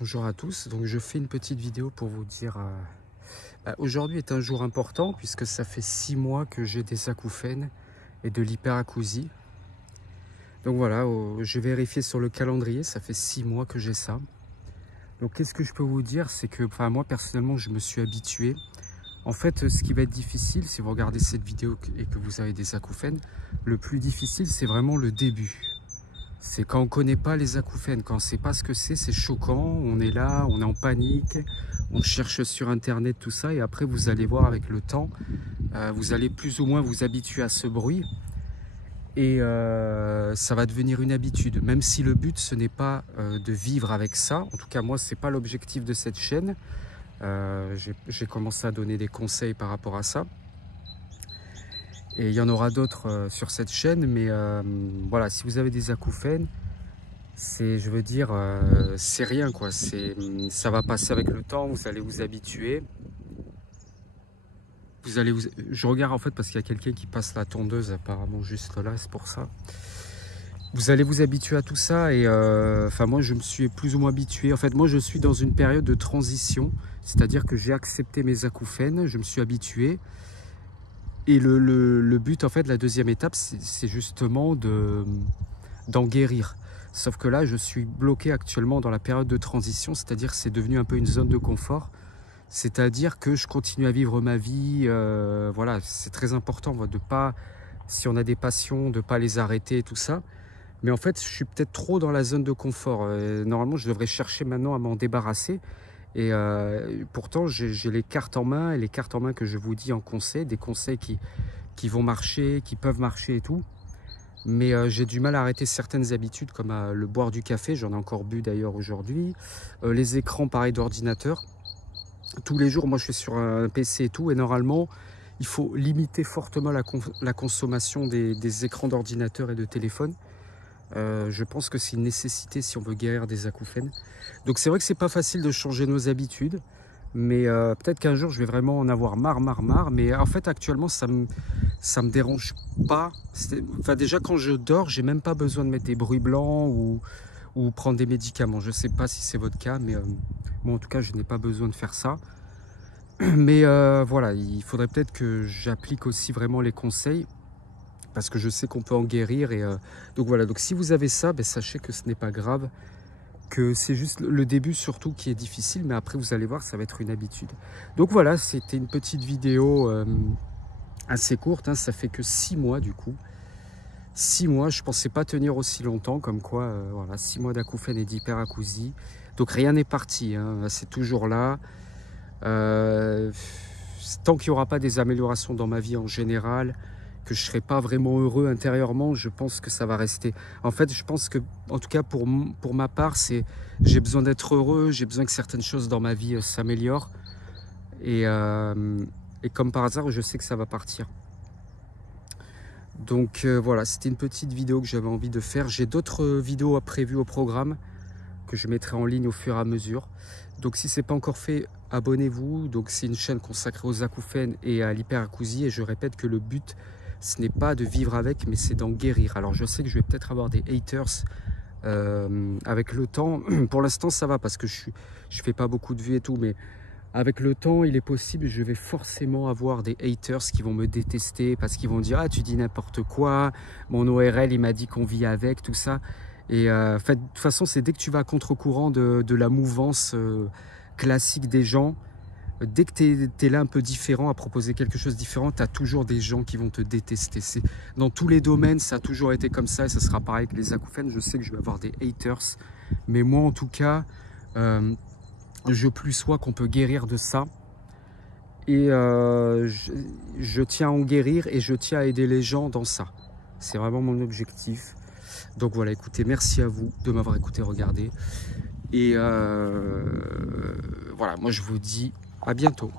Bonjour à tous, donc je fais une petite vidéo pour vous dire aujourd'hui est un jour important puisque ça fait 6 mois que j'ai des acouphènes et de l'hyperacousie. Donc voilà, j'ai vérifié sur le calendrier, ça fait 6 mois que j'ai ça. Donc qu'est-ce que je peux vous dire, c'est que moi personnellement je me suis habitué. En fait, ce qui va être difficile, si vous regardez cette vidéo et que vous avez des acouphènes, le plus difficile c'est vraiment le début. C'est quand on ne connaît pas les acouphènes, quand on ne sait pas ce que c'est choquant, on est là, on est en panique, on cherche sur internet tout ça et après vous allez voir avec le temps, vous allez plus ou moins vous habituer à ce bruit et ça va devenir une habitude, même si le but ce n'est pas de vivre avec ça. En tout cas moi c'est pas l'objectif de cette chaîne. J'ai commencé à donner des conseils par rapport à ça. Et il y en aura d'autres sur cette chaîne, mais voilà, si vous avez des acouphènes, je veux dire, c'est rien quoi. Ça va passer avec le temps, vous allez vous habituer. Je regarde en fait parce qu'il y a quelqu'un qui passe la tondeuse apparemment juste là, c'est pour ça. Vous allez vous habituer à tout ça et moi je me suis plus ou moins habitué. En fait moi je suis dans une période de transition, c'est-à-dire que j'ai accepté mes acouphènes, je me suis habitué. Et le but, en fait, la deuxième étape, c'est justement d'en guérir. Sauf que là, je suis bloqué actuellement dans la période de transition, c'est-à-dire que c'est devenu un peu une zone de confort. C'est-à-dire que je continue à vivre ma vie. Voilà, c'est très important de pas, si on a des passions, de ne pas les arrêter et tout ça. Mais en fait, je suis peut-être trop dans la zone de confort. Normalement, je devrais chercher maintenant à m'en débarrasser. Et pourtant, j'ai les cartes en main, et les cartes en main que je vous dis en conseil, des conseils qui vont marcher, qui peuvent marcher et tout. Mais j'ai du mal à arrêter certaines habitudes, comme le boire du café, j'en ai encore bu d'ailleurs aujourd'hui. Les écrans, pareil, d'ordinateur. Tous les jours, moi je suis sur un PC et tout, et normalement, il faut limiter fortement la consommation des écrans d'ordinateur et de téléphone. Je pense que c'est une nécessité si on veut guérir des acouphènes. Donc c'est vrai que c'est pas facile de changer nos habitudes, mais peut-être qu'un jour je vais vraiment en avoir marre. Mais en fait actuellement ça me dérange pas. Enfin déjà quand je dors, j'ai même pas besoin de mettre des bruits blancs ou prendre des médicaments. Je sais pas si c'est votre cas, mais moi en tout cas je n'ai pas besoin de faire ça. Mais voilà, il faudrait peut-être que j'applique aussi vraiment les conseils, parce que je sais qu'on peut en guérir. Et donc voilà, donc si vous avez ça, sachez que ce n'est pas grave, que c'est juste le début surtout qui est difficile, mais après vous allez voir, ça va être une habitude. Donc voilà, c'était une petite vidéo assez courte, hein, ça fait que 6 mois du coup. 6 mois, je pensais pas tenir aussi longtemps, comme quoi, voilà, 6 mois d'acouphènes et d'hyperacousie. Donc rien n'est parti, hein, c'est toujours là. Tant qu'il n'y aura pas des améliorations dans ma vie en général, que je ne serai pas vraiment heureux intérieurement, je pense que ça va rester. En fait, je pense que, en tout cas pour ma part, j'ai besoin d'être heureux, j'ai besoin que certaines choses dans ma vie s'améliorent. Et comme par hasard, je sais que ça va partir. Donc voilà, c'était une petite vidéo que j'avais envie de faire. J'ai d'autres vidéos prévues au programme que je mettrai en ligne au fur et à mesure. Donc si ce n'est pas encore fait, abonnez-vous. Donc c'est une chaîne consacrée aux acouphènes et à l'hyperacousie. Et je répète que le but, ce n'est pas de vivre avec, mais c'est d'en guérir. Alors je sais que je vais peut-être avoir des haters avec le temps. Pour l'instant ça va parce que je fais pas beaucoup de vues et tout, mais avec le temps il est possible, je vais forcément avoir des haters qui vont me détester parce qu'ils vont dire ah tu dis n'importe quoi, mon ORL il m'a dit qu'on vit avec, tout ça. Et en fait, de toute façon c'est dès que tu vas à contre-courant de la mouvance classique des gens. Dès que tu es là un peu différent, à proposer quelque chose de différent, tu as toujours des gens qui vont te détester. Dans tous les domaines, ça a toujours été comme ça et ça sera pareil avec les acouphènes. Je sais que je vais avoir des haters, mais moi en tout cas, je plus sois qu'on peut guérir de ça. Et je tiens à en guérir et je tiens à aider les gens dans ça. C'est vraiment mon objectif. Donc voilà, écoutez, merci à vous de m'avoir écouté, regardé. Et voilà, moi je vous dis à bientôt.